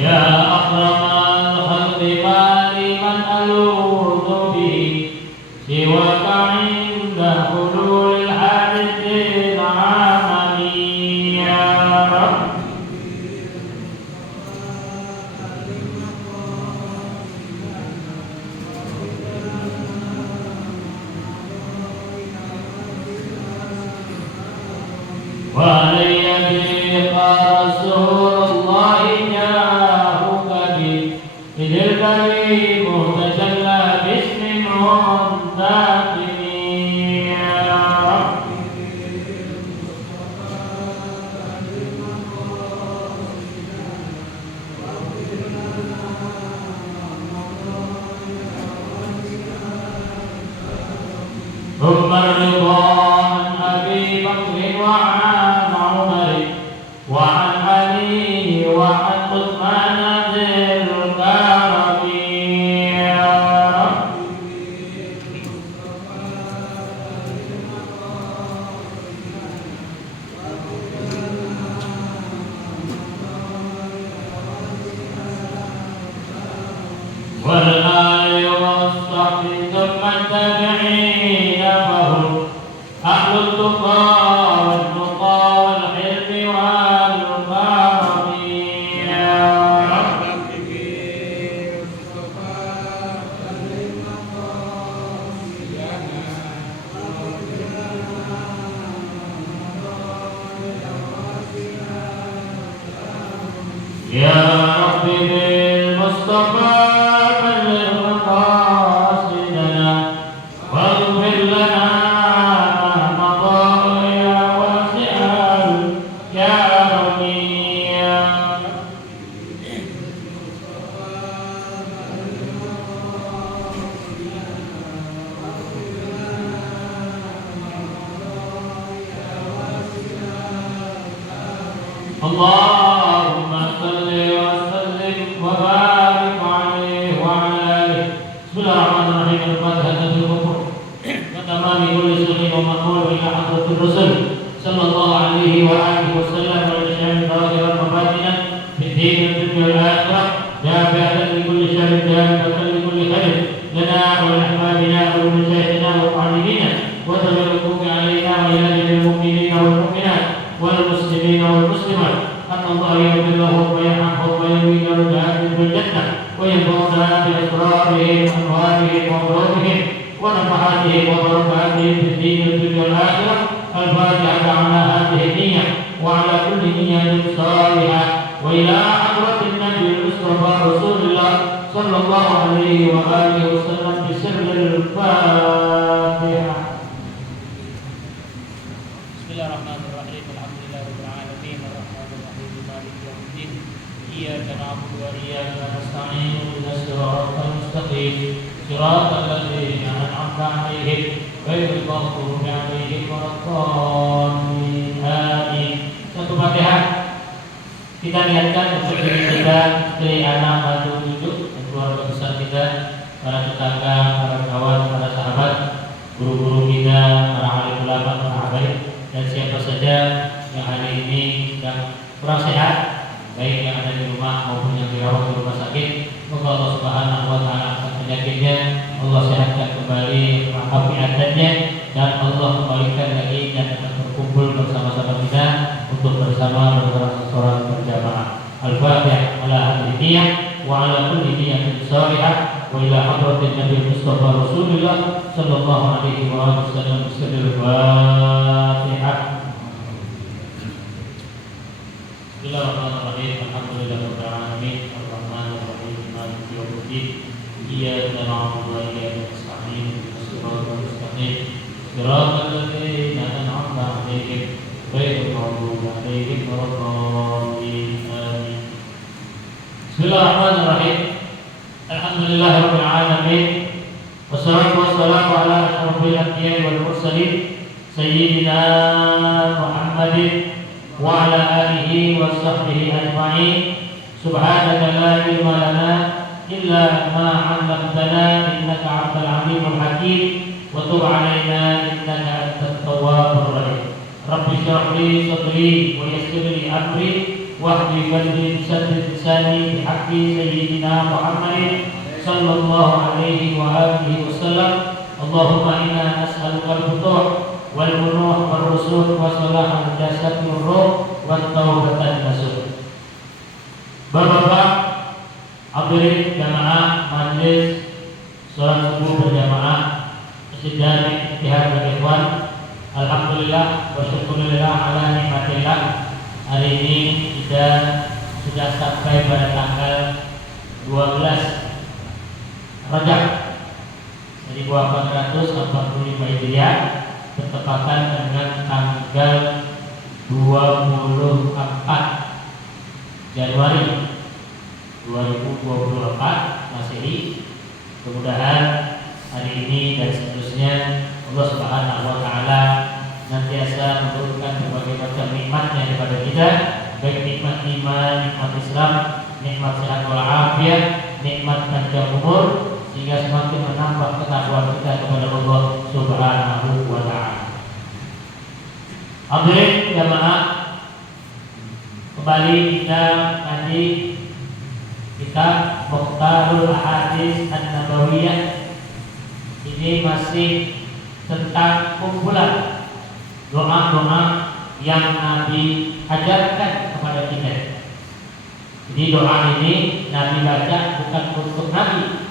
يا أكرم الخلق ما لمن ألوذ به سواك عند حلول الحادث العالمي يا رب. وعلي بك رسول الله جاءك به الكريم تجلى باسم منتقم يا رب. ثم الرضا عن أبي بكر وعن عمر وعن علي وعن عثمان ذي الكرم يا رب. والآل والصحب ثم التابعين فهم أهل التقى والنقى والحلم والكرم يا رب. يا رب بالمصطفى بلغ مقاصدنا واغفر لنا ما مضى يا واسع الكرم يا رب. اللهم صل وسلم وبارك عليه وعلى آله. بسم الله الرحمن الرحيم. الفاتحة للكفر وتمام كل سنة ومقول إلى حضرة الرسول صلى الله عليه وآله وسلم والشام ظاهرا وباطنا في الدين والدنيا والآخرة جامعة لكل شر جامعة لكل خير لنا ولأحبابنا ولمشايخنا ومعلمينا وتبارك علينا وإلى جميع المؤمنين والمؤمنات والمسلمين والمسلمات أن الله يغفر لهم ويرحمهم ويروي درجاتهم في الجنة وينفعنا بأسرارهم وأنوارهم وعلومهم ونفحاتهم وبركاتهم في الدين والدنيا والآخرة. الفاتحة على هذه النية وعلى كل نية صالحة وإلى حضرة النبي المصطفى رسول الله صلى الله عليه وآله وسلم بسر الفاتحة. بسم الله الرحمن الرحيم. الحمد لله رب العالمين الرحمن الرحيم مالك يوم الدين إياك نعبد وإياك نستعين اهدنا الصراط المستقيم صراط الذين أنعمت عليهم غير المغضوب عليهم ولا الضالين آمين. Satu Fatihah. Kita niatkan untuk diri kita, istri, anak, mantu, cucu, dan keluarga besar kita, para tetangga, para kawan, para sahabat, guru-guru kita, para alim ulama, para habaib, dan siapa saja yang hari ini sedang kurang sehat, baik yang ada di rumah maupun yang dirawat di rumah sakit. Semoga Allah Subhanahu wa taala akan penyakitnya, Allah sehatkan kembali afiatnya, dan Allah kembalikan lagi dan akan berkumpul bersama-sama kita untuk bersama sholat berjamaah. Al-Fatihah ala hadhihi wa ala kulli niyatin salihah wa ila hadratin Nabi Mustafa Rasulullah sallallahu alaihi wa sallam. Al-Fatihah. Bismillahirrahmanirrahim. Alhamdulillahirabbil alamin arrahmanir rahim maliki yaumiddin iyyaka na'budu wa iyyaka nasta'in ihdinas mustaqim siratal ladzina an'amta 'alaihim ghairil maghdubi 'alaihim waladdallin amin. Bismillahirrahmanirrahim. Alhamdulillahirabbil alamin wassalatu wassalamu ala asyrofil anbiya'i wal mursalin sayyidina Muhammadin wa ala alihi wa sahbihi ajma'in. Subhanaka la ilma lana illa ma 'allamtana innaka 'antal 'alimul hakim wa tub 'alaina innaka antat tawwabur rahim. Rabbi shrah li sadri wa yassir li amri واهد قلبي سدد لساني بحق سيدنا محمد صلى الله عليه وآله وسلم. اللهم إنا نسألك الفتوح والبنوح والرسوخ وصلاح الجسد والروح والتوبة النصوح. Bapak-bapak, hadirin jamaah majelis sholat subuh berjamaah Masjid Jami Ittihad wal Ikhwan. Alhamdulillah wa syukurillah ala nikmatillah. Hari ini kita sudah sampai pada tanggal 12 Rajab 1445 Hijriah, bertepatan dengan tanggal 24 Januari 2024 Masehi. Mudah-mudahan hari ini dan seterusnya Allah Subhanahu wa taala nantiasa memberikan berbagai macam nikmatnya kepada kita, baik nikmat iman, nikmat Islam, nikmat sehat walafiat, nikmat panjang umur, sehingga semakin menambah ketakwaan kita kepada Allah Subhanahu wa taala. Hadirin jamaah, kembali kita ngaji kitab Mukhtarul Ahadits An-Nabawiyah. Ini masih tentang kumpulan doa-doa yang Nabi ajarkan kepada kita. Jadi doa ini Nabi baca bukan untuk Nabi,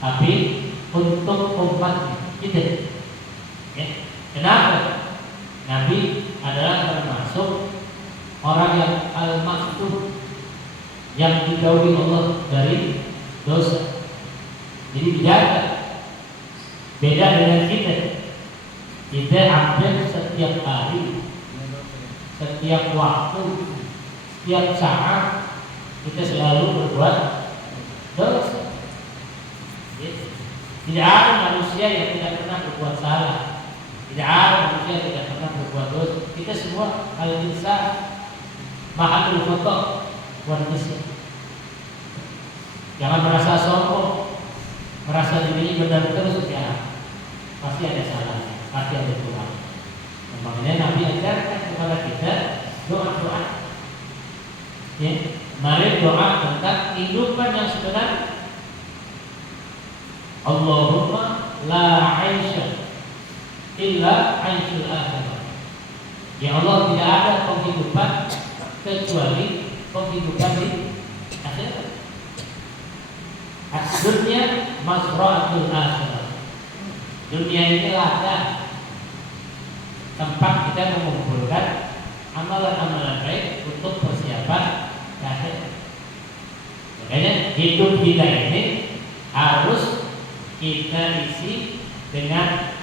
tapi untuk umat kita. Ya. Kenapa? Nabi adalah termasuk orang yang al-maksum, yang dijauhi Allah dari dosa. Jadi dijaga. Beda dengan kita. Kita hampir setiap hari, setiap waktu, setiap saat kita selalu berbuat dosa. Tidak ada manusia yang tidak pernah berbuat salah. Tidak ada manusia yang tidak pernah berbuat dosa. Kita semua al-insan mahalul khata' wan nisyan. Jangan merasa sombong, merasa diri benar terus, ya pasti ada salahnya, pasti ada kurang. Makanya Nabi ajarkan kepada kita doa-doa. Ya, mari doa tentang kehidupan yang sebenarnya. Allahumma la 'aisha illa 'aishul akhirah. Ya Allah, tidak ada penghidupan kecuali penghidupan di akhirat. Dunia mazra'atul akhirah. Dunia ini ladang, tempat kita mengumpulkan amalan-amalan baik untuk persiapan akhirat. Makanya hidup kita ini harus kita isi dengan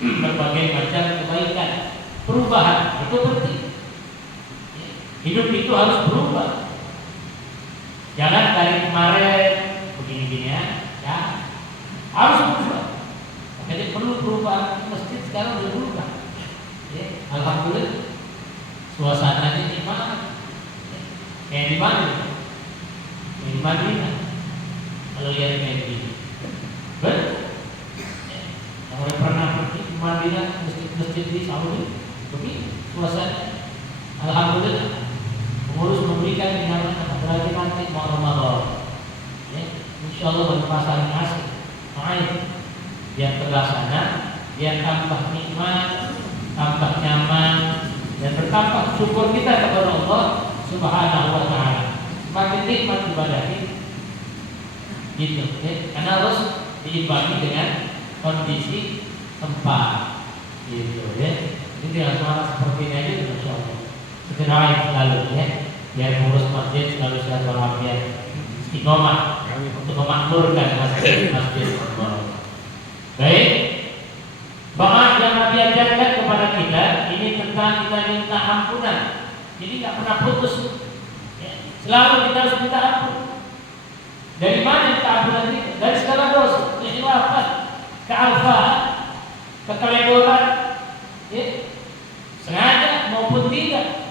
berbagai macam kebaikan. Perubahan itu penting. Hidup itu harus berubah. Jangan dari kemarin begini-gini ya, harus berubah. Jadi perlu perubahan. Masjid sekarang sudah berubah. Ya, alhamdulillah. Suasananya gimana? Kayak di mana? Kayak di Madinah. Kalau lihat kayak begini, betul. Yang udah pernah pergi di Madinah, masjid di Saudi, begini suasana. Alhamdulillah. Pengurus memberikan yang namanya berarti nanti mau Ramadan. Ya, insyaallah berpasangan asik. Makanya biar terlaksana, biar tambah nikmat, tambah nyaman, dan bertambah syukur kita kepada Allah Subhanahu wa taala. Semakin nikmat ibadah ini. Gitu, ya. Karena harus diimbangi dengan kondisi tempat. Gitu, ya. Jadi dengan suara seperti ini aja sudah insyaallah. Segerain selalu, ya. Biar pengurus masjid selalu sehat walafiat, istiqomah untuk memakmurkan masjid. Baik, doa yang Nabi ajarkan kepada kita ini tentang kita minta ampunan. Jadi nggak pernah putus. Ya. Selalu kita harus minta ampun. Dari mana minta ampunan kita? Dari segala dosa, kekhilafan, kealfaan, kekeledoran, ya. Sengaja maupun tidak,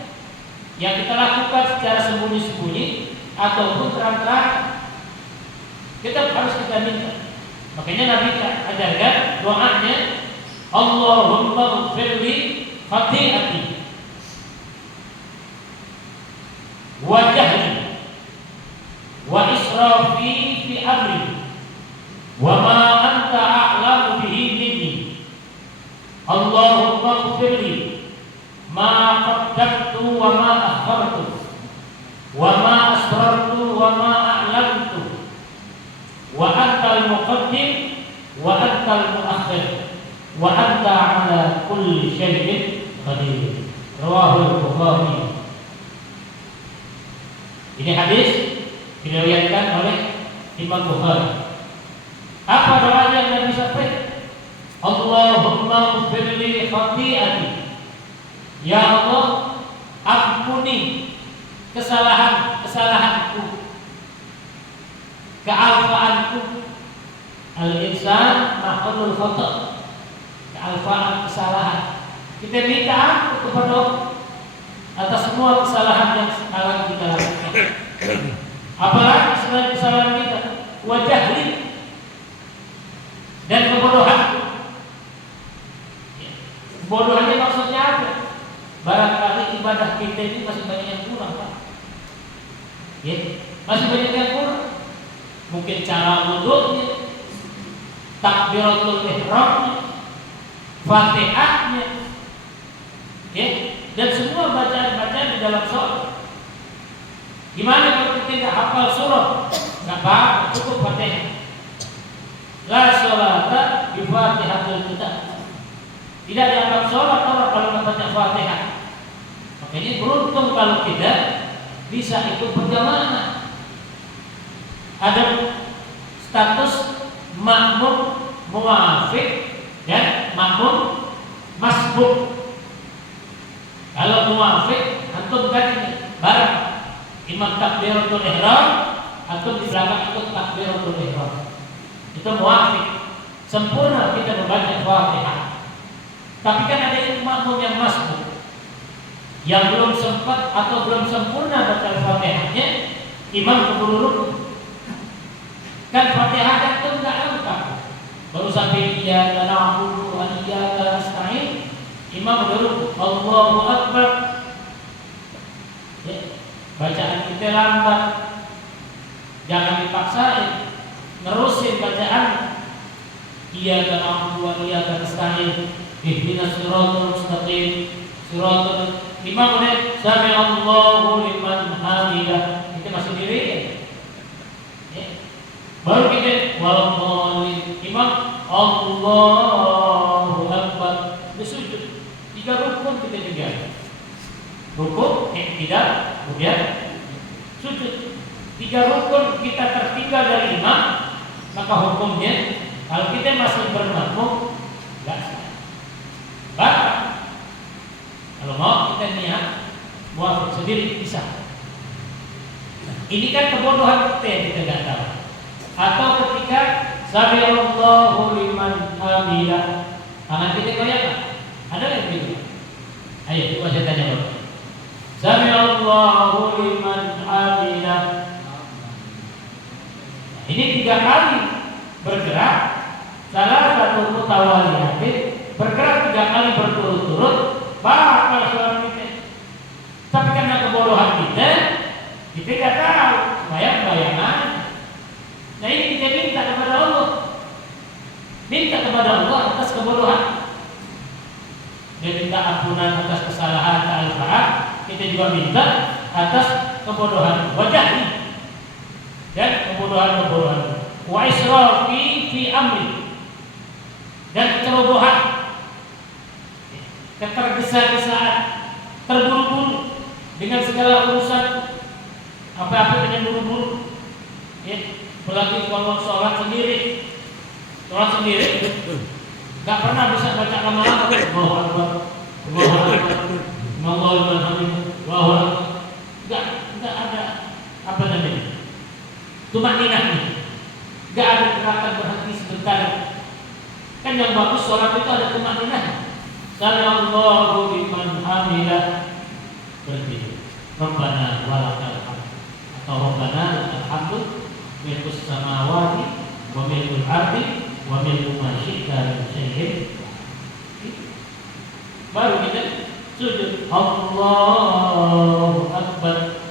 yang kita lakukan secara sembunyi-sembunyi ataupun terang-terang, kita harus kita minta. Makanya Nabi ajarkan doanya, Allahumma ighfirli khati'ati. wa jahli wa israfi fi amri wa ma anta a'lamu bihi minni. Allahumma ighfirli ma qaddamtu wa ma akhartu wa ma asrartu wa ma a'lantu wa antal muqaddim wa antal muakhir wa anta ala kulli syai'in qadir. Rawahul Bukhari. Ini hadis diriwayatkan oleh Imam Bukhari. Apa doa yang Nabi sampaikan? Allahumma ighfirli khati'ati. Ya Allah, ampuni kesalahanku, kealfaanku. Al-insan mahallul khata'. Kealfaan, kesalahan. Kita minta ampun kepada Allah atas semua kesalahan yang sekarang kita lakukan. Apalagi selain kesalahan kita, wa jahli, dan kebodohan. Bodohnya maksudnya apa? Barangkali ibadah kita ini masih banyak yang kurang, Pak. Ya, masih banyak yang kurang. Mungkin cara wudunya, takbiratul ihramnya, Fatihahnya, ya, dan semua bacaan-bacaan di dalam sholat. Gimana kalau kita tidak hafal surah? Nggak apa-apa, cukup Fatihah. La sholata bi Fatihatul Kitab. Tidak dianggap sholat orang kalau nggak baca Fatihah. Makanya beruntung kalau kita bisa ikut berjamaah. Ada status makmum muwafiq dan makmum masbuk. Kalau muwafiq, antum tadi bareng imam takbiratul ihram, antum di belakang ikut takbiratul ihram. Itu muwafiq. Sempurna kita membaca Fatihah. Tapi kan ada makmum yang masbuk, yang belum sempat atau belum sempurna baca Fatihahnya, imam keburu rukuk. Kan Fatihah itu enggak lengkap. Baru sampai iyyaka na'budu wa iyyaka nasta'in, imam udah rukuk. Allahu Akbar. Ya, bacaan kita lambat. Jangan dipaksain. Nerusin bacaan. Iyyaka na'budu wa iyyaka nasta'in. Ihdinas siratal mustaqim. Siratal. Imam udah sami Allahu liman hamidah. Kita masih diri. Ya. Baru kita walaqalin. Imam Allahu Akbar. Disujud. 3 rukun kita juga. Rukun, tidak, kemudian sujud. 3 rukun kita tertinggal dari imam, maka hukumnya kalau kita masih bermakmum enggak sah. Batal. Kalau mau kita niat muafiq sendiri bisa. Nah, ini kan kebodohan kita yang kita nggak tahu. Atau ketika sami'allahu liman hamidah, tangan kita goyang, ada yang begitu? Ayo coba saya tanya dulu. Sami'allahu liman hamidah. Nah, ini 3 kali bergerak. Salah satu mutawaliyatin bergerak 3 kali berturut-turut, batal suara kita. Tapi karena kebodohan kita nggak tahu, bayang-bayangan. Nah ini kita minta kepada Allah, minta kepada Allah atas kebodohan. Dia minta ampunan atas kesalahan kealfaan, kita juga minta atas kebodohan wajah dan kebodohan. Wa israfi fi amri, dan kecerobohan, ketergesa-gesaan, terburu-buru dengan segala urusan, apa-apa dengan buru-buru. Ya, apalagi kalau sholat sendiri, nggak pernah bisa baca lama-lama. Allahu Akbar, Allahu Akbar, Allahu Akbar, Allahu Akbar. Nggak ada apa namanya, tumaninah nih. Nggak ada gerakan berhenti sebentar. Kan yang bagus sholat itu ada tumaninah. Sallallahu liman hamidah. Berarti Rabbana walakal hamd, atau Rabbana lakal hamdu milkus samawati wa milkul ardi wa milku ma syi'ta min syai'in. Baru kita sujud Allahu Akbar.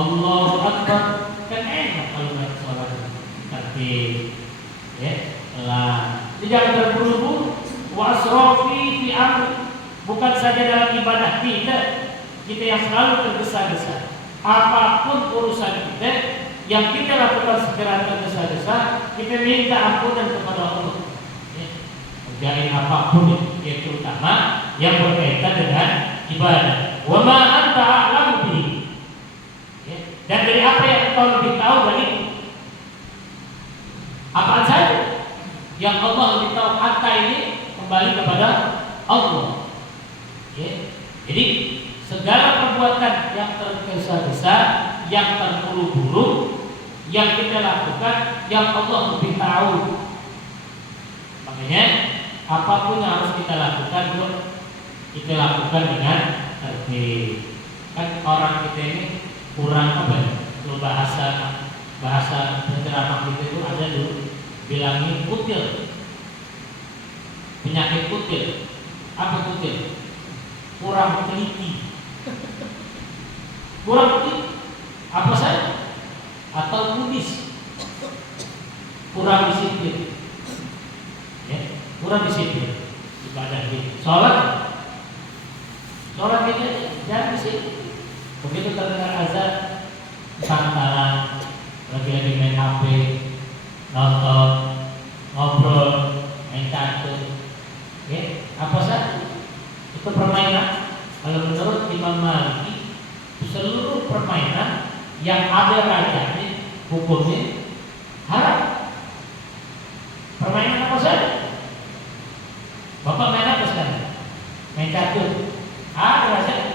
Allahu Akbar, kan enak kalau naik sholat. Tapi ya, lah, jangan terburu-buru. Wasrofi fi amri, bukan saja dalam ibadah kita yang selalu tergesa-gesa. Apapun urusan kita yang kita lakukan segera tergesa-gesa, kita minta ampunan kepada Allah. Dari apapun, yang terutama yang berkaitan dengan ibadah. Wa ma anta a'lamu bihi. Dan dari apa yang engkau lebih tahu dari apa saja yang Allah lebih tahu. Anta ini kembali kepada Allah. Jadi segala perbuatan yang tergesa-gesa, yang terburu-buru, yang kita lakukan, yang Allah lebih tahu. Makanya apapun yang harus kita lakukan, kita lakukan dengan tertib. Kan orang kita ini kurang apa ya? Kalau bahasa penceramah kita itu ada dulu bilangin kutil, penyakit kutil. Apa kutil? Kurang teliti. Kurang teliti apa saja? Atau kudis, kurang disiplin. Kurang disiplin ibadah kita. Sholat kita jangan disiplin. Begitu terdengar azan, santaran, lagi main HP, nonton, ngobrol, main catur, apa saja itu permainan. Kalau menurut Imam Maliki, seluruh permainan yang ada rajanya, hukumnya haram. Permainan apa saja? Bapak main apa sekarang? Main catur. Ada rajanya.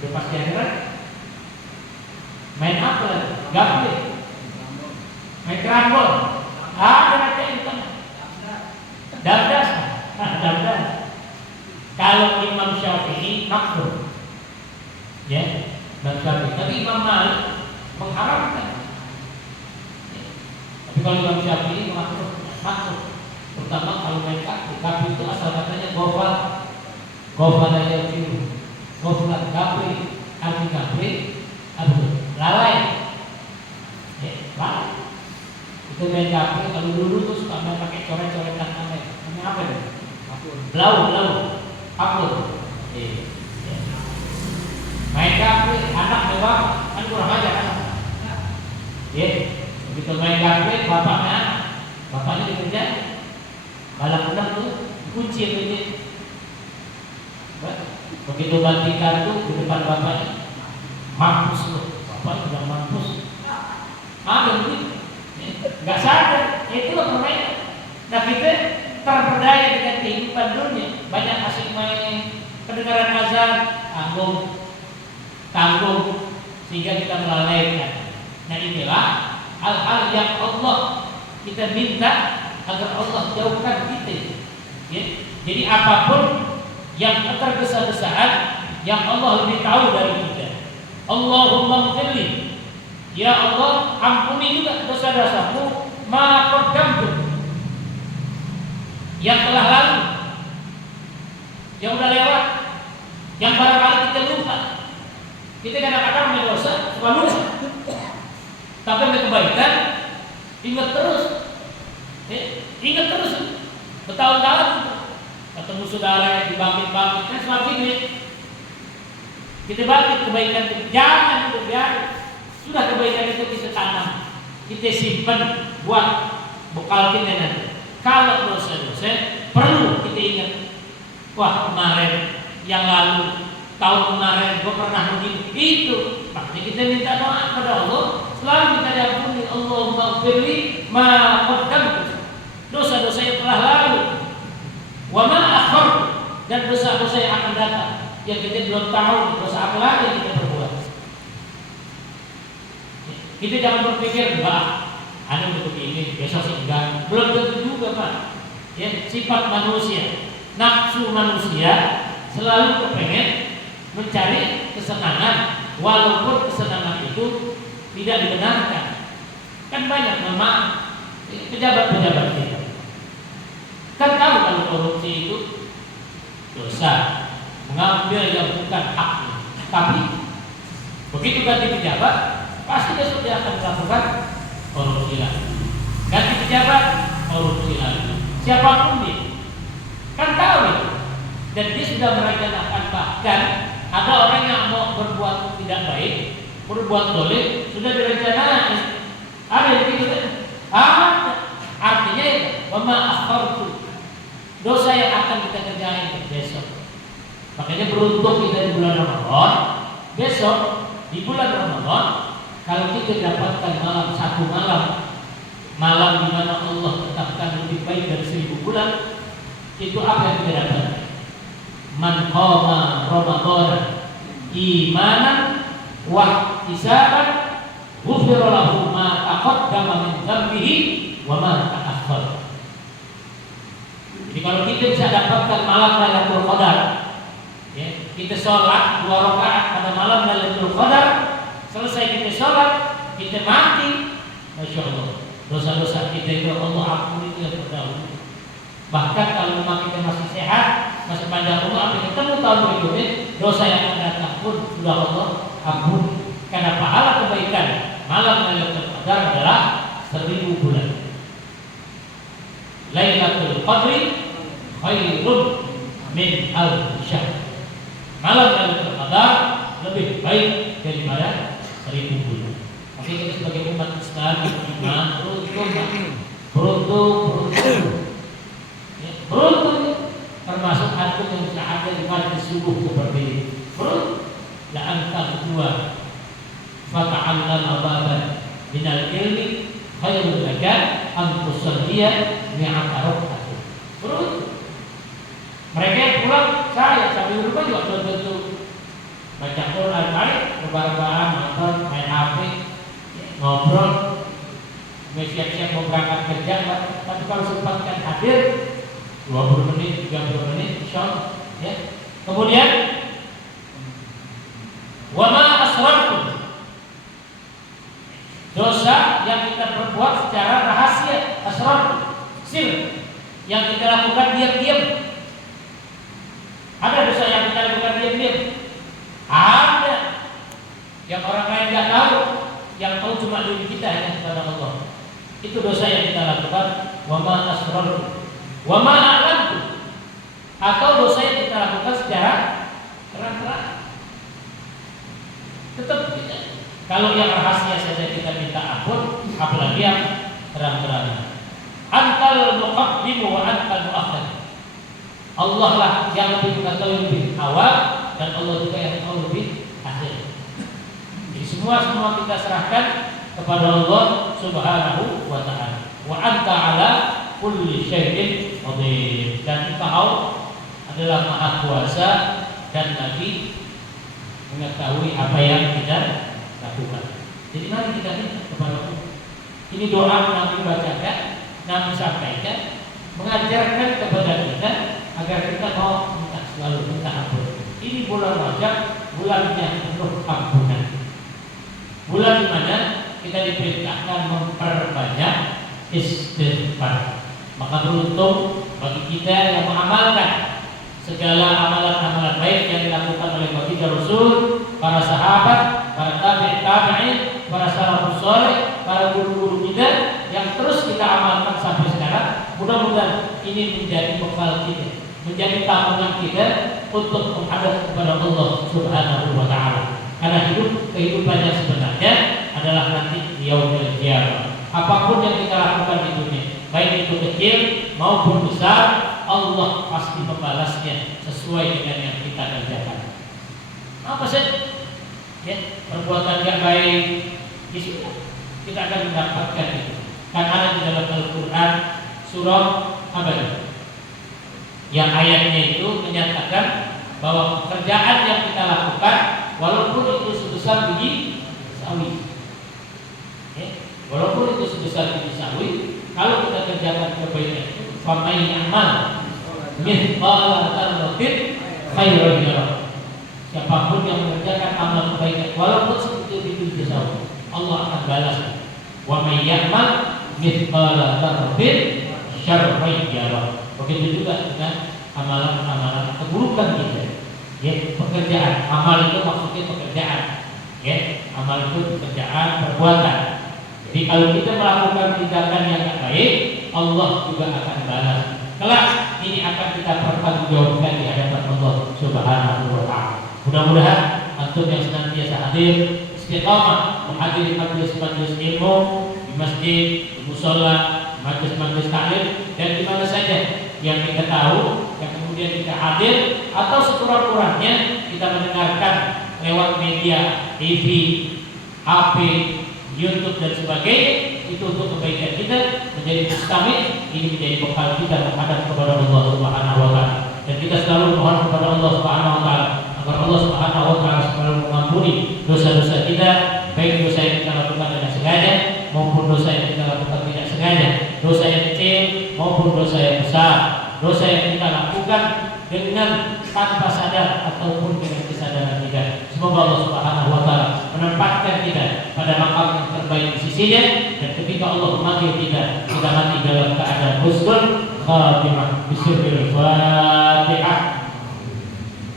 Udah pasti akhirat. Main apa lagi? Gaple. Main kerambol. Ada raja di tengah. Dardas. Dardas. Kalau Imam Syafi'i makruh. Ya, Imam Syafi'i. Tapi Imam Malik mengharamkan. Tapi kalau Imam Syafi'i makruh. Pertama kalau main kapi itu asal katanya gofal aja cium. Goflat gapri, arti gapri, lalai. Lalai. Itu main gapri. Kalau dulu tuh suka main pakai coret-coretan namanya. Namanya apa itu? Blau. Apur. Main gapri, anak mewah kan kurang aja kan. Begitu main gapri, bapaknya dikerja, balap benar tuh kunci ini. Begitu ganti kartu di depan bapaknya, mampus loh, bapak sudah mampus. Ada begitu, nggak sadar, itulah permainan. Nah kita terperdaya dengan kehidupan dunia, banyak asik main, kedengaran azan, tanggung, sehingga kita melalaikan. Nah inilah hal-hal yang Allah kita minta agar Allah jauhkan kita. Jadi apapun yang tergesa-gesaan, yang Allah lebih tahu dari kita. Allahumma ighfirli, ya Allah ampuni juga dosa-dosaku ma qaddamtu, yang telah lalu, yang udah lewat, yang barangkali kita lupa. Kita kadang-kadang berdosa, suka lupa. Tapi ada kebaikan, ingat terus. Ingat terus. Bertahun-tahun ketemu saudara yang dibangkit-bangkit, kan semakin kita bangkit kebaikan itu. Jangan itu biar sudah kebaikan itu kita tanam, kita simpan buat bekal kita nanti. Kalau dosa-dosa perlu kita ingat. Wah kemarin yang lalu, tahun kemarin gue pernah begini. Itu makanya kita minta doa kepada Allah, selalu minta diampuni. Allahumma ighfirli ma qaddamtu, dosa-dosa yang telah lalu, wa ma akhirtu, dan dosa-dosa yang akan datang yang kita belum tahu dosa apa lagi yang kita perbuat. Kita jangan berpikir ada untuk ini, besok sih enggak. Belum tentu juga Pak. Sifat manusia, nafsu manusia selalu kepengen mencari kesenangan, walaupun kesenangan itu tidak dibenarkan. Kan banyak memang pejabat-pejabat kita kan tahu kalau korupsi itu dosa, mengambil yang bukan haknya, tapi Begitu ganti pejabat, pasti besok dia akan melakukan korupsi lagi. Ganti pejabat, korupsi lagi. Siapapun dia, kan tahu itu. Dan dia sudah merencanakan, bahkan ada orang yang mau berbuat tidak baik, berbuat dolim, sudah direncanakan. Ada yang begitu kan? Artinya itu, wa ma akhartu, dosa yang akan kita kerjain besok. Makanya beruntung kita di bulan Ramadan. Besok di bulan Ramadan, kalau kita dapatkan malam satu malam di mana Allah tetapkan lebih baik dari 1000 bulan, itu apa yang kita dapat? Man qama Ramadan imanan wa ihtisaban ghufira lahu ma taqaddama min dhanbihi wa ma ta'akhkhar. Jadi kalau kita bisa dapatkan malam Lailatul Qadar, ya, kita sholat 2 rakaat pada malam Lailatul Qadar, selesai kita sholat, kita mati, masya Allah, dosa-dosa kita itu Allah ampuni tidak terdahulu. Bahkan kalau memang kita masih sehat, masih panjang umur, sampai ketemu tahun berikutnya, dosa yang akan datang pun sudah Allah ampuni. Karena pahala kebaikan malam Lailatul Qadar adalah 1000 bulan. Lailatul Qadri khairun min alf syahr. Malam Lailatul Qadar lebih baik daripada 1000 bulan. Tapi kita sebagai umat Islam beriman beruntung, termasuk antum yang bisa ada di majlis subuh seperti ini. Beruntung la anta kedua fata'allal abadan minal ilmi khairul laka an tusalliya mi'ata rak'ah. Beruntung mereka yang pulang, saya sambil di rumah juga belum tentu baca Quran, baik rebahan, nonton, main HP, ngobrol, siap-siap mau berangkat kerja. Tapi kalau sempatkan hadir 20 menit, 30 menit, insya Allah, ya. Kemudian wama asrartum, dosa yang kita perbuat secara rahasia, asrartum, sir, yang kita lakukan diam-diam. Ada dosa yang kita lakukan diam-diam. Ada yang orang lain tidak tahu, yang tahu cuma diri kita hanya kepada Allah. Itu dosa yang kita lakukan. Wama asrartum, wama a'lantum, atau dosa yang kita lakukan secara terang-terang. Tetap kita. Kalau yang rahasia saja kita minta ampun, apalagi yang terang-terang. Antal muqaddim wa antal muakhir. Allah lah yang lebih mengetahui lebih awal, dan Allah juga yang tahu lebih akhir. Jadi semua kita serahkan kepada Allah Subhanahu wa ta'ala. Wa anta ala kulli syai'in qadir. Dan Engkau adalah Maha Kuasa dan lagi mengetahui apa yang kita lakukan. Jadi mari kita minta kepada Allah. Ini doa Nabi bacakan, Nabi sampaikan, mengajarkan kepada kita agar kita mau minta, selalu minta ampun. Ini bulan Rajab, bulannya penuh ampunan. Bulan di mana kita diperintahkan memperbanyak istighfar. Maka beruntung bagi kita yang mengamalkan segala amalan-amalan baik yang dilakukan oleh baginda Rasul, para sahabat, para tabi'in, para salafus saleh, para guru-guru kita yang terus kita amalkan sampai sekarang. Mudah-mudahan ini menjadi bekal kita, menjadi tabungan kita untuk menghadap kepada Allah Subhanahu wa ta'ala. Karena kehidupan yang sebenarnya adalah nanti di yaumil qiyamah. Apapun yang kita lakukan di dunia, baik itu kecil maupun besar, Allah pasti membalasnya sesuai dengan yang kita kerjakan. Apa saja, ya, perbuatan yang baik, kita akan mendapatkan itu. Karena ada di dalam Al-Quran surah apa itu? Yang ayatnya itu menyatakan bahwa pekerjaan yang kita lakukan, walaupun itu sebesar biji sawi, ya, walaupun itu sebesar biji sawi, kalau kita kerjakan kebaikan itu, famay amal mithqala dzarratin khairan yarah. Siapapun yang mengerjakan amal kebaikan walaupun seperti biji sawi, Allah akan balas. Wa may ya'mal mithqala dzarratin syarran yarah. Begitu juga dengan amalan-amalan keburukan kita. Ya, pekerjaan, amal itu maksudnya pekerjaan. Ya, amal itu pekerjaan, perbuatan. Jadi kalau kita melakukan tindakan yang baik, Allah juga akan balas. Kelak ini akan kita pertanggungjawabkan di hadapan Allah Subhanahu wa taala. Mudah-mudahan antum yang senantiasa hadir istiqamah menghadiri majelis-majelis ilmu di masjid, di mushola, majelis-majelis taklim dan di mana saja yang kita tahu, yang kemudian kita hadir atau sekurang-kurangnya kita mendengarkan lewat media TV, HP, YouTube dan sebagainya, itu untuk kebaikan kita menjadi mustamil, ini menjadi bekal kita menghadap kepada Allah Subhanahu wa taala. Dan kita selalu mohon kepada Allah Subhanahu wa taala agar Allah Subhanahu wa taala selalu mengampuni dosa-dosa kita, baik dosa yang kita lakukan dengan sengaja maupun dosa yang kita lakukan tidak sengaja, dosa yang kecil maupun dosa yang besar, dosa yang kita lakukan dengan tanpa sadar ataupun dengan kesadaran kita. Semoga Allah Subhanahu wa taala menempatkan kita pada makam yang terbaik di sisinya, dan ketika Allah memanggil kita mati dalam keadaan husnul khatimah. Bismillahirrahmanirrahim.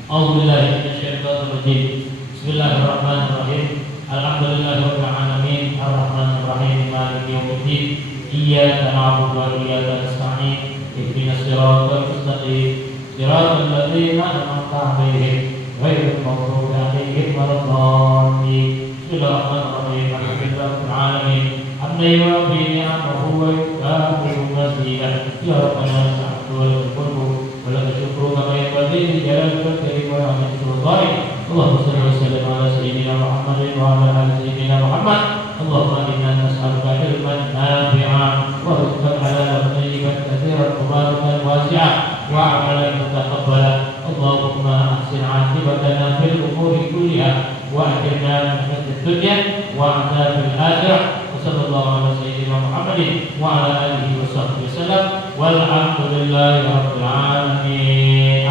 A'udzubillahi minasyaitonir rajim. Bismillahirrahmanirrahim. Alhamdulillahirabbil alamin, arrahmanirrahim, maliki yaumiddin. Iyyaka na'budu wa iyyaka nasta'in. Ihdinas siratal mustaqim. Siratal ladzina an'amta 'alaihim ghairil maghdubi 'alaihim waladdallin. Bismillahirrahmanirrahim. Alhamdulillahirabbil alamin. Hamdan yuwaffi ni'amahu wa yukafi'u mazidah. Ya Rabbana na'budu wa nushkuru wa laka syukru kama yanbaghi li jalalika al-karim wa 'azimi sultanik. Allahumma shalli wa sallim ala sayyidina Muhammadin wa ala ali sayyidina Muhammad. Allahumma inna nas'aluka ilman nafi'an wa rizqan halalan thayyiban katsiran mubarakan wasi'an wa 'amalan mutaqabbalan. Allahumma ahsin 'aqibatana fil umuri kulliha wa ajirna min fitnatid dunya wa 'adzabil akhirah. Sallallahu ala sayyidina Muhammadin wa ala alihi wa sahbihi wasallam. Walhamdulillahi rabbil alamin.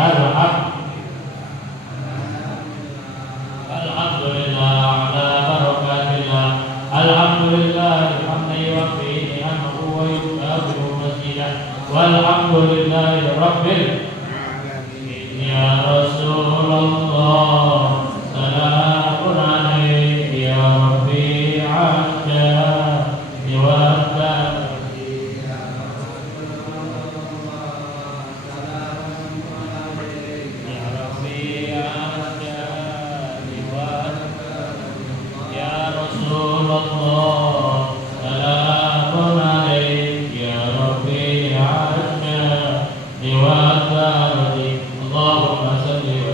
Alhamdulillah ala barakatillah. Alhamdulillah hamdan yuwaffi ni'amahu wa yukafi'u mazidah. Walhamdulillahi rabbil alamin. Ya Rasulullah salamun alayhi ya Rabbi 'asya. Allahumma salli wa